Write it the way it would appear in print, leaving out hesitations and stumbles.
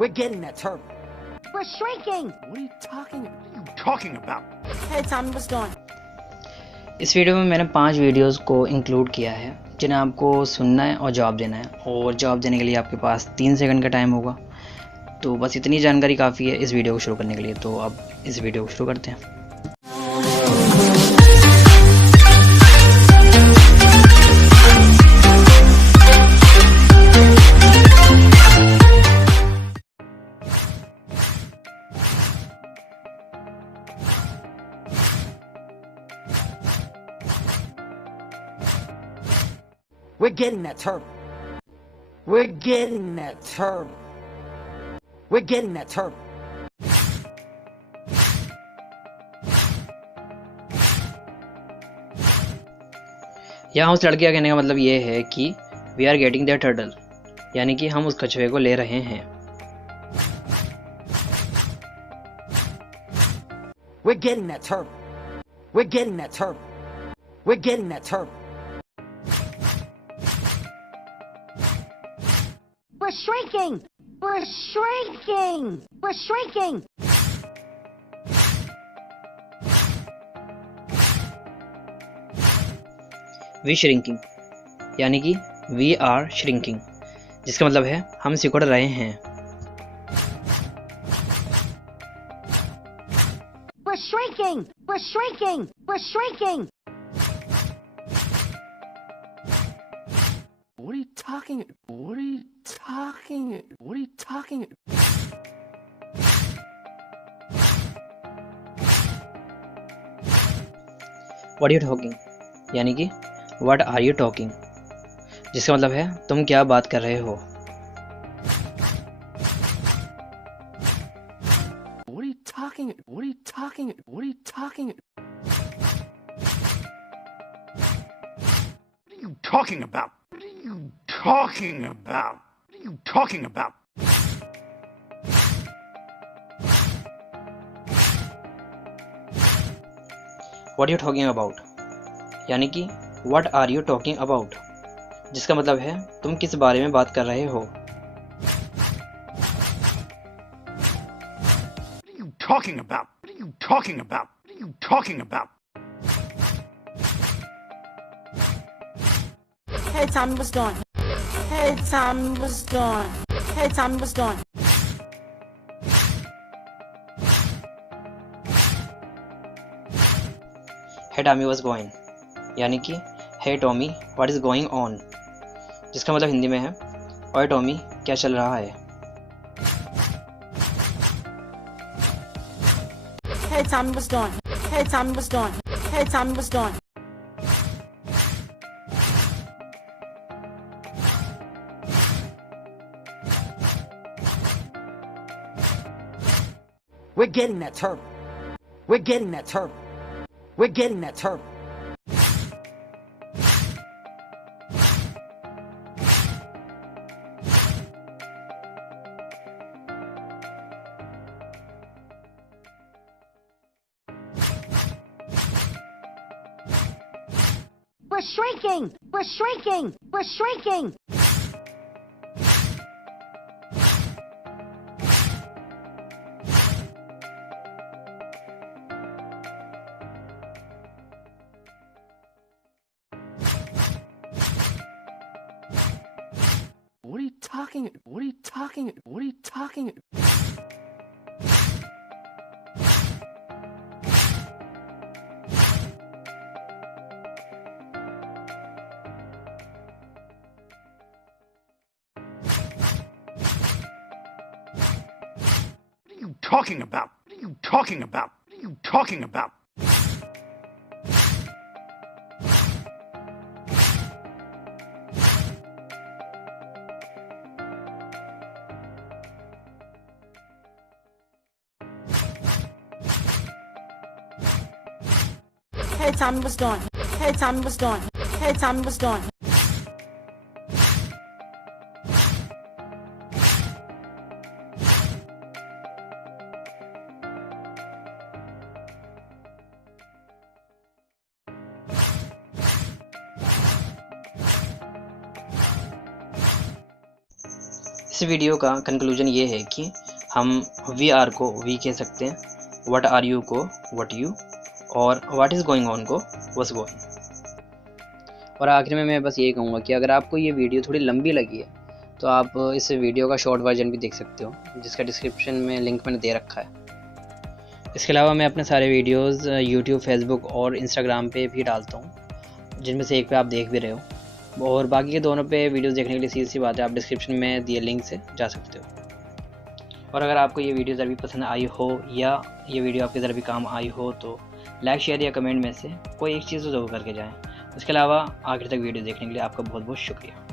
We're getting that turtle. We're shrinking. What are you talking about? Hey, Tommy, what's going? इस video में मैंने 5 videos को include किया है जिन्हें आपको सुनना है और जवाब देना है, और जवाब देने के लिए आपके पास 3 सेकंड का टाइम होगा। तो बस इतनी जानकारी काफ़ी है इस वीडियो को शुरू करने के लिए। तो अब इस वीडियो को शुरू करते हैं। We're getting that turtle. We're getting that turtle. We're getting that turtle. यहाँ उस लड़के का कहने का मतलब ये है कि we are getting that turtle, यानी कि हम उस कछुए को ले रहे हैं। We're getting that turtle. We're getting that turtle. We're getting that turtle. We're shrinking. We're shrinking. We're shrinking. We shrinking, यानी कि वी आर श्रिंकिंग, जिसका मतलब है हम सिकुड़ रहे हैं। We're shrinking. We're shrinking. We're shrinking. What are you talking? What are you talking? What are you talking? What are you talking, यानी कि व्हाट आर यू टॉकिंग, जिसका मतलब है तुम क्या बात कर रहे हो। What are you talking? What are you talking? What are you talking? What are you talking about? What are you talking about? What are you talking about? What you talking about, यानी कि what are you talking about, जिसका मतलब है तुम किस बारे में बात कर रहे हो। What are you talking about? What are you talking about? What are you talking about? Hey, Tommy, what's going? Hey, Tommy, what's going? Hey, Tommy, what's going? Hey Tommy what's going, यानी कि hey Tommy what is going on, जिसका मतलब हिंदी में है ओए Tommy क्या चल रहा है। Hey, Tommy, what's going? Hey, Tommy, what's going? Hey, Tommy, what's going? We're getting that turtle. We're getting that turtle. We're getting that turtle. We're shrinking. We're shrinking. We're shrinking. What are you talking? What are you talking? What are you talking? What are you talking about? What are you talking about? What are you talking about? Hey, Tommy, what's going? Hey, Tommy, what's going? Hey, Tommy, what's going? इस video का conclusion ये है कि हम we are को we कह सकते हैं, व्हाट आर यू को व्हाट यू, और व्हाट इज़ गोइंग ऑन को व्हाट्स गोइंग। और आखिर में मैं बस यही कहूँगा कि अगर आपको ये वीडियो थोड़ी लंबी लगी है तो आप इस वीडियो का शॉर्ट वर्जन भी देख सकते हो, जिसका डिस्क्रिप्शन में लिंक मैंने दे रखा है। इसके अलावा मैं अपने सारे वीडियोस यूट्यूब, फेसबुक और इंस्टाग्राम पे भी डालता हूँ, जिनमें से एक पे आप देख भी रहे हो, और बाकी के दोनों पे वीडियोस देखने के लिए सीधी सी बात है, आप डिस्क्रिप्शन में दिए लिंक से जा सकते हो। और अगर आपको ये वीडियो ज़रा भी पसंद आई हो या ये वीडियो आपके ज़रा भी काम आई हो तो लाइक, शेयर या कमेंट में से कोई एक चीज़ तो ज़रूर करके जाएँ। इसके अलावा आखिर तक वीडियो देखने के लिए आपका बहुत बहुत शुक्रिया।